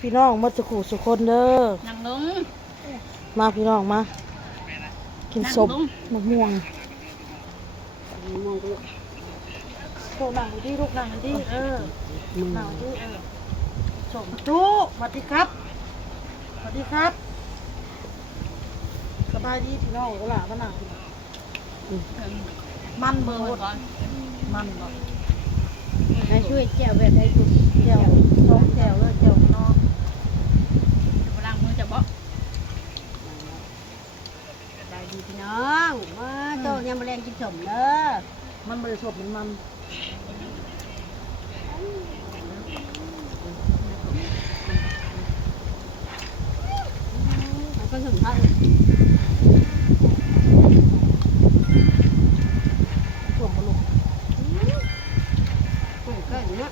พี่น้องมาสุขุสุคนเด้อนั่งลงมาพี่น้องมากินสมมะม่วงโชว์นั่งดีลูกนั่งดีนั่งดีสมตู้สวัสดีครับสวัสดีครับสบายดีพี่น้องก็ล่ะก็นั่งมันเบอร์มันเบอร์ให้ช่วยแจวแบบให้คุณแก้วสองแก้วเลยแก้วนอนพลังมือจะบอกได้ดีพี่น้องมาโตยังมาแรงกินสมเด้อมันบริสุทธิ์มันมันก็ถึงท่านส่วนมาลูกก็อย่างนี้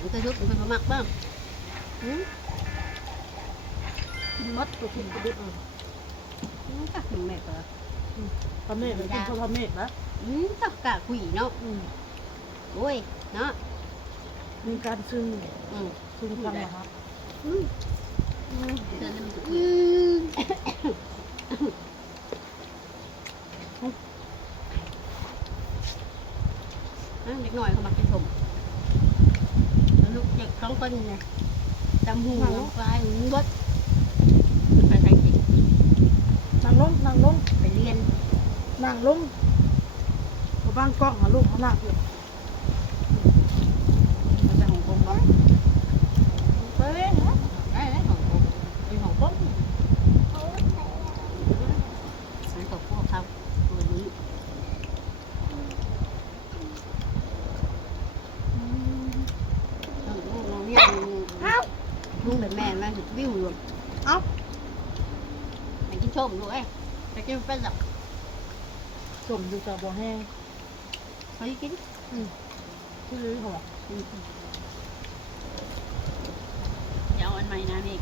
มันจะยุบมันเป็นมักบ้างกินมัดตัวกินกระดิ่งตักหนึ่งแม่ก็พระเมธเป็นกินข้าวพระเมธนะตักกะขุยเนาะโอ้ยเนาะมีการซึ่งกันเหรอครับเดินแล้วมันเด็กหน่อยเขามากินสมลูกเด็กท้องคนไงจำหูปลายหูบดไปใส่จินั่งลงไปเรียนนั่งลงกบ้านกล้องลูกเขาหนักอยู่มันเป็นของกงบ้างไปเลยนะได้ของกงเป็นของกงใส่กับพวกเขาตัวนี้เราเรียกลุงเป็นแม่แม่ถึงวิวเลยไอ้กินชมด้วยไอ้กินเป็นแบบสมดูจากบ่อแห้งเขากินที่รื้อหัวเดี๋ยวอันใหม่นะนี่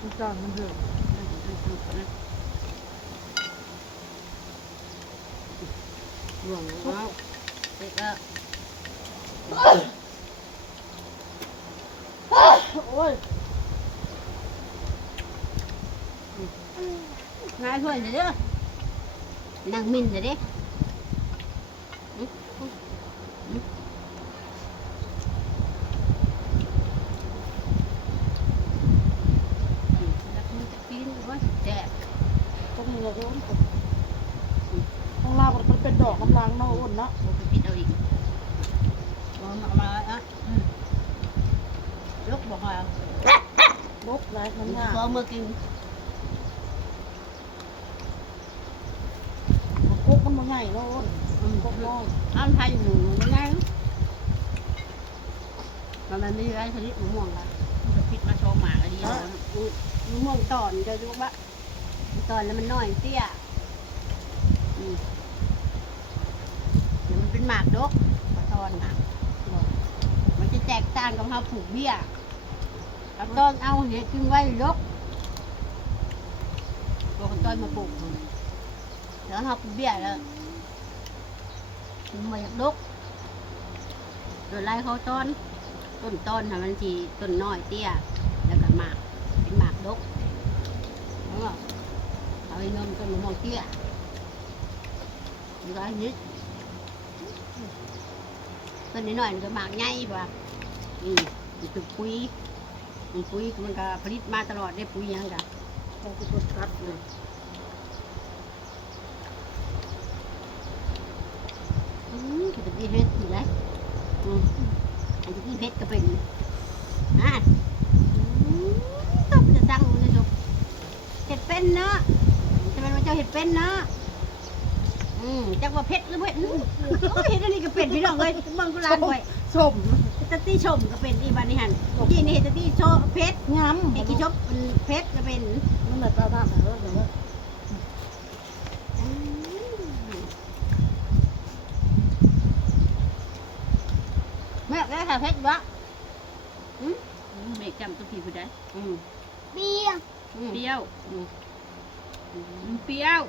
มันจานมันเถอะหลวงแล้วเด็กก็โอ้ยนายช่วยหน่อยเด้อนั่งมินหน่อยดิรักมือจะกินว่าแซ่บต้องมีอะไรต้องต้องลามันเป็นดอกกำลังเนาะอ้นเนาะโอ้ไปปิดเอาอีกลองมาอ่ะยกบอกว่าลบหลายมันยาก พอเมื่อกินกุ๊กมันมันใหญ่เนาะอ้นกุ๊กน้อยอันไทยหนูมันไงมันมีอะไรชนิดมะม่วงละ พิษมาโชว์หมาอะไรเยอะ มะม่วงตอนจะดูว่าตอนแล้วมันน้อยเตี้ยเดี๋ยวมันเป็นหมากดกตอนมันจะแตกต่างกับเราปลูกเบี้ยตอนเอาเห็ดกินไว้ดกตัวตอนมาปลูกแล้วเราปลูกเบี้ยแล้วมันมาจากดกโดยไล่เขาต้นค่ะมันจีต้นน้อยเตี้ยแล้วก็หมากเป็นหมากดกแล้วก็เอาไปนมต้นมะม่วงเตี้ยร้อยนิดต้นนิดหน่อยมันก็หมากใหญ่ป่ะมันคือปุ๋ยมันก็ผลิตมาตลอดได้ปุ๋ยยังกันต้องกดกัดเลยคือจะกินเห็ดอยู่ไหมไอ้จะกินเห็ดก็เป็นต้องจะตั้งมันเลยลูกเห็ดเป็นเนาะจะเป็นว่าเจ้าเห็ดเป็นเนาะจักว่าเพชรหรือเพชรเห็ดอันนี้ก็เป็นพี่น้องเลยบางกุหลาบไว้สมตะตี้ชมก็เป็นอีบานิหันยี่นี่ตะตี้โชเพชรย้ำไอ้กิชบเพชรก็เป็นมันแบบตาท่าเหรอเดี๋ยวแม่ได้ค่ะเพชรวะเมฆจำตัวผีผู้ใดเปรี้ยวเปรี้ยวเปรี้ยว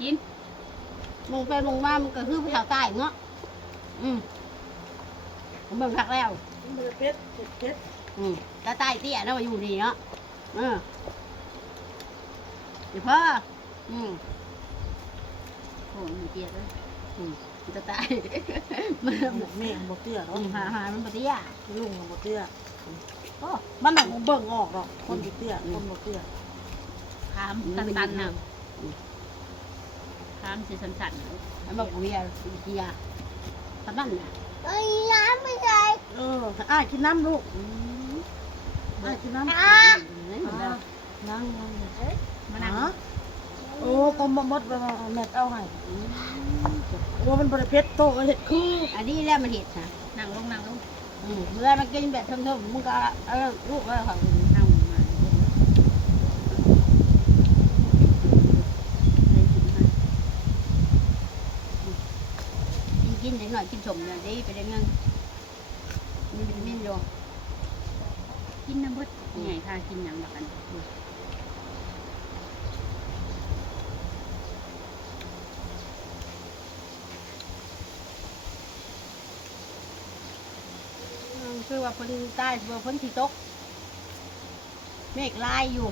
กิน มึงไปมึงมามึงก็คือภาษาใต้เนาะผมเป็นพักแล้ว มันเป็นเพชรเพชร ตาใต้เตี้ยแล้วมาอยู่นี่เนาะเดี๋ยวพ่อ โอ้ยเจี๊ยบเลย ตาใต้ แม่บกเตี้ยเนาะ หามันปะเตี้ย ลุงบกเตี้ย โอ้ มันหนังเบิ่งออกหรอกคนบกเตี้ยคนบกเตี้ย ขามตันๆนะขามสีสันๆเลย มันบอกเวียเตี้ยทำนั่นน่ะ อ้ายกินน้ำลูกอ้ายกินน้ำนั่ง มานั่ง โอ้ก็มดไปแม่เอาให้ว่ามันบริเพชรโตเลยคือ อันนี้แล้วมันเห็ดนะ นั่งลงนั่งลง เมื่อมันกินแบบทุ่มๆมึงก็ลูกว่าของ นั่งมากินเด็กหน่อยกินสมอย่างนี้ไปได้เงินมีวิตามินอยู่ กินน้ำบดใหญ่ทากินอย่างแบบกัน คือว่าคนใต้ว่าคนที่ตกเมฆลายอยู่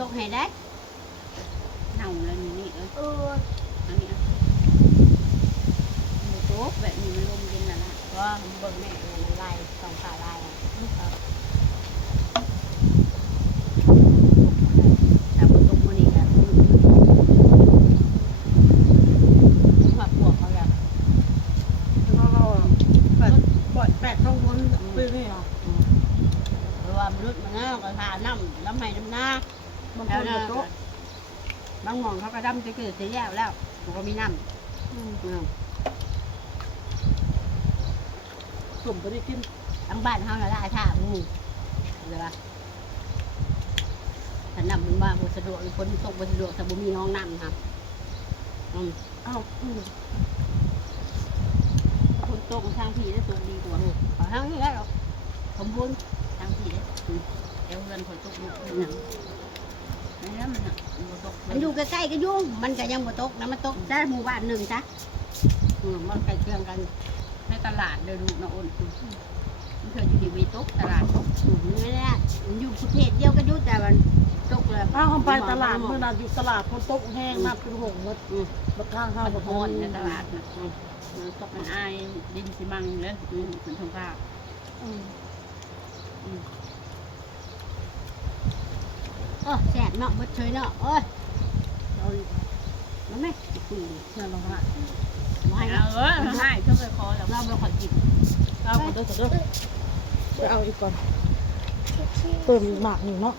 ตกให้ได้ เน่าแล้วนี่อันนี้โต๊ะแบบนี้มันลมเย็นแล้วนะ ว่าเบิ่งแม่มันลายสองขาลายแต่บนตรงมันนี่กันหักบวกเขาแบบ เราปล่อย8ช่องวนไปนี่เหรอ รวมรุดมันน่าก็ทาน้ำให้น้ำหน้า มัน แล้ว คน นะ โต๊ะ บางหม่องเขาก็ดำจะเกิดเสียแล้วมันก็มีน้ำ สมไปได้กิน ทั้งบ้านเขาละลายท่ามึงเลยปะถ้าน้ำมันว่าบ่สะดวกคนตกบ่สะดวกแต่บ่มีน้องน้ำครับ อ้าว คนโต๊ะทางผีได้ตัวดีกว่า ขอทั้งนี้แล้วสมบูรณ์ ทางผีได้เดี๋ยวเงินคนโต๊ะลูกนั่งนี่มันมันโต๊ะ มันอยู่ใกล้ๆกันอยู่มันก็ยังบ่ตกนะมันตกได้หมู่บ้านหนึ่งจ้ะมันใกล้เคียงกัน ในตลาดเดินลูกนะอ้นมันเคยอยู่ที่วีโต๊ะตลาด นี่แหละมันอยู่ประเทศเดียวกันอยู่แต่มันตกเลย อ้าวไปตลาดเมื่อนั้นอยู่ตลาดคนโต๊ะแห้งน้ำเป็นหงหมดบักข้างข้าว มัน บัก โห โห ด น ในตลาดนะมันตกมันอายดินสิมังเลยคนทงข้าว แสบเนาะบดเชยเนาะโอ้ย เอาอีก มันไม่ นั่นลงมา ไม่ เออให้เพื่อไปคอแล้ว เราไม่ขอกิน เอาก่อนเด้อไปเอาอีกก่อนเติมหมากหนึ่งเนาะ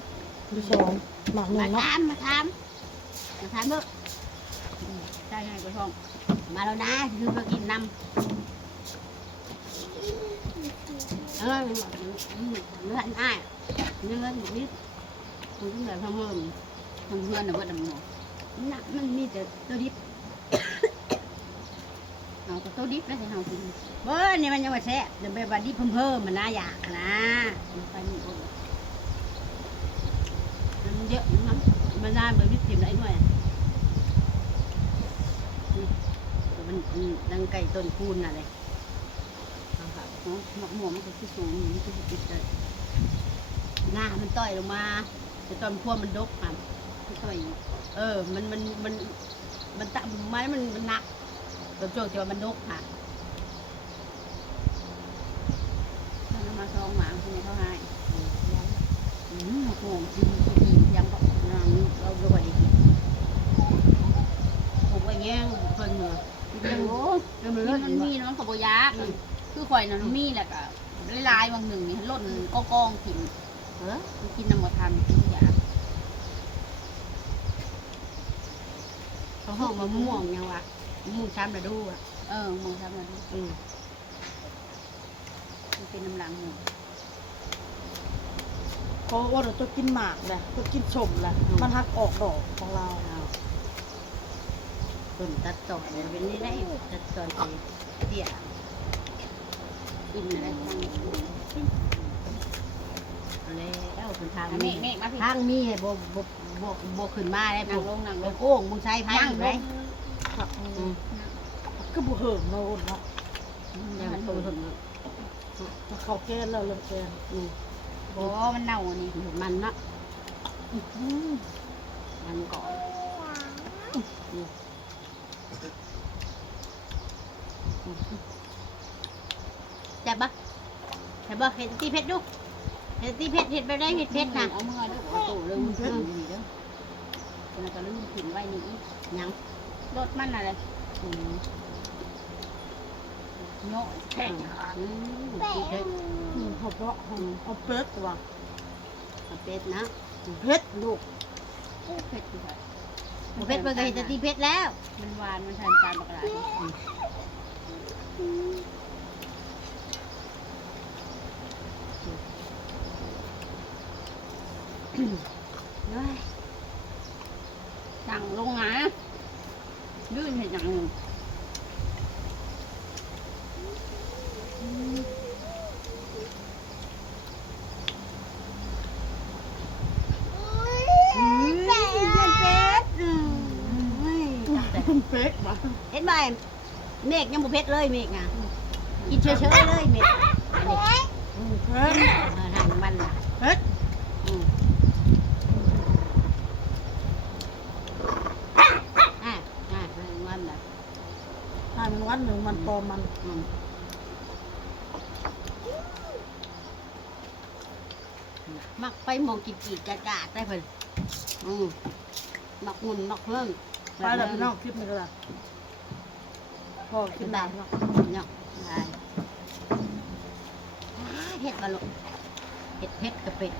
ดูสองหมากหนึ่ มาง เนาะ มาถามเบิก ใช่ไงก็ช่อง มาแล้วนะคือมากินน้ำเลือดอ้ายเลือดนิดคุณต้องแบบเพิ่ม เพื่อนๆนะเพื่อนดำหน น่ะมันมีแต่ตัวดิบ เอาก็โต๊ะดิบแล้วใช่เอากิน เบ้อนี่มันยังไม่แซ่บเดี๋ยวไปบัดดิบเพิ่มมันน่าอยากนะ ไปนี่อ้น มันเยอะมันน่าไปวิจิตรได้ด้วยมันดังไก่ต้นคูนน่ะเลย หมกหมวมันก็คือสูงมันคือติดเลย หน้ามันต่อยลงมาแต่ตอนพวกมันดกอ่ะ คือต่อย มันตะไม้มันหนักตอนช่วงที่ว่ามันดกอ่ะ ถ้ามาซองหมาคุณเขาให้หมกหมวยังก็ เราด้วยผมก็แย่งเพิ่นมือ โอ้มันมีน้องขบยากคือข่อยนั้นมีแหละก็ลายบางหนึ่งนี่ล่นกองถิ่นกินน้ำมันทันกินยา เขาห้องมาม่วงยังวะม่วงช้ำระดูอ่ะ มึงทำอะไรมันเป็นน้ำหลังหมู เพราะว่าเราจะกินหมากแหละจะกินชมแหละมันหักออกดอกของเรา ต้นตัดต่อเป็นนี่ได้ตัดต่อเตี้ย กินอะไรบ้าง แล้ว แล้วขึ้นทาง เมฆเมฆมาพี่ ทางมีให้บ่ขึ้นมาได้ นั่งล บ่ งนั่งลง โอ้งมึงใช้ไผอยู่ได้ ผัก อืม ก็บุเหิมเราเนาะ เดี๋ยวมันโตถึง มาเข้าแกนเราเริ่มแกน โอ้มันเน่านี่ มันเนาะมันก่อนจับปะจับปะเห็นตีเพชรดูเห็นตีเพชรเห็นไปได้เห็ดเพชรนะ เอามือเด้อเอาตู้เรื่องมือขึ้นนี่เด้อคนนั้นก็ลืมถิ่นไว้นี่ ยัง รถมันอะไร อืม โง่แข็ง ตีเพชร หอบเราะเอาเป็ดว่ะ เพชรนะ เพชรลูก เผ็ดอยู่ค่ะ เพชรมันก็เห็นแต่ตีเพชรแล้ว มันหวานมันแทนการบักหลา สั่งลงมายื่นเห็นอย่างหนึ่ง เป็ดว่ะ เห็นไหมเมฆยังบุเพชรเลยเมฆอ่ะกินเฉยๆเลยเมฆ เพชร ทางมันล่ะ เพชร มันล่ะ ถ้ามันวันหนึ่งมันปลอมมัน มักไปมองกีกากาได้เพิ่นมักหุ่นมักเพิ่ง ไปแล้วพี่น้องคลิปนี้ก็ได้พอคลิปได้เนาะ เนาะได้เฮ็ดบ่ลูกเฮ็ดเพชรกับเป็ด